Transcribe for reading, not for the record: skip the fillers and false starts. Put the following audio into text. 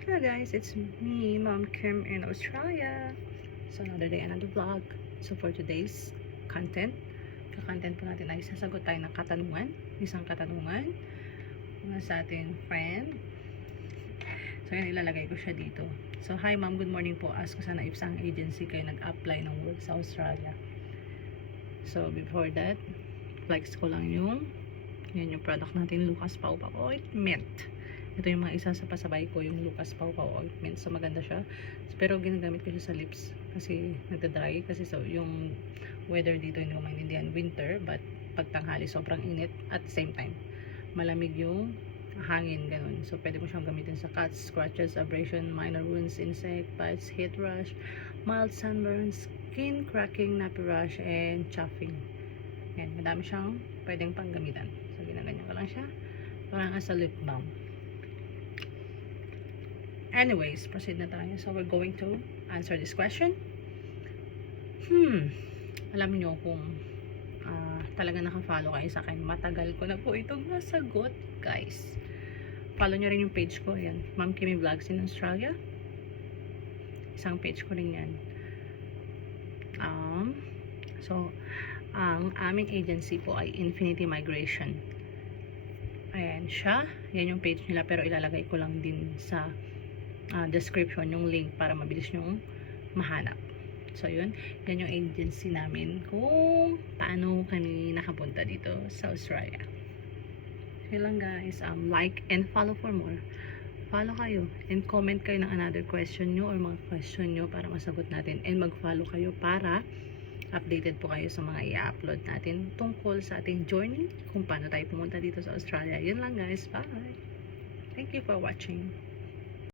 Hello guys, it's me, Mom Kim in Australia. So another day, another vlog. So for today's content, kakontent po natin ay sasagot tayo ng katanungan, isang katanungan mula sa ating friend. So yan, ilalagay ko siya dito. So hi ma'am, good morning po. Ask ko sana if saan agency kayo nag-apply ng work sa Australia. So before that, flex ko lang yung product natin, Lucas Pau Pau Ointment. Ito yung mga isa sa pasabay ko, yung Lucas Pau Pau Ointment. So maganda siya. Pero ginagamit ko siya sa lips kasi nagda-dry. Kasi so yung weather dito hindi ko maintindihan, winter, but pag tanghali sobrang init. At the same time malamig yung hangin, ganun. So pwede mo siyang gamitin sa cuts, scratches, abrasion, minor wounds, insect bites, heat rash, mild sunburns, skin cracking, nappy rash, and chafing. Yan, madami siyang pwedeng panggamitan. So ginaganyan ko lang siya parang as a lip balm. Anyways, proceed na tayo. So, we're going to answer this question. Alam niyo kung talaga naka-follow kayo sa akin, matagal ko na po itong nasagot, guys. Follow nyo rin yung page ko. Yan, Ma'am Kimmy Vlogs in Australia. Isang page ko rin yan. So, ang aming agency po ay Infinity Migration. Ayan siya. Yan yung page nila, pero ilalagay ko lang din sa description yung link para mabilis nyong mahanap. So yun, yan yung agency namin kung paano kami nakapunta dito sa Australia. So lang guys, like and follow for more. Follow kayo and comment kayo ng another question nyo or mga question nyo para masagot natin, and mag-follow kayo para updated po kayo sa mga i-upload natin tungkol sa ating journey kung paano tayo pumunta dito sa Australia. Yun lang guys, bye! Thank you for watching.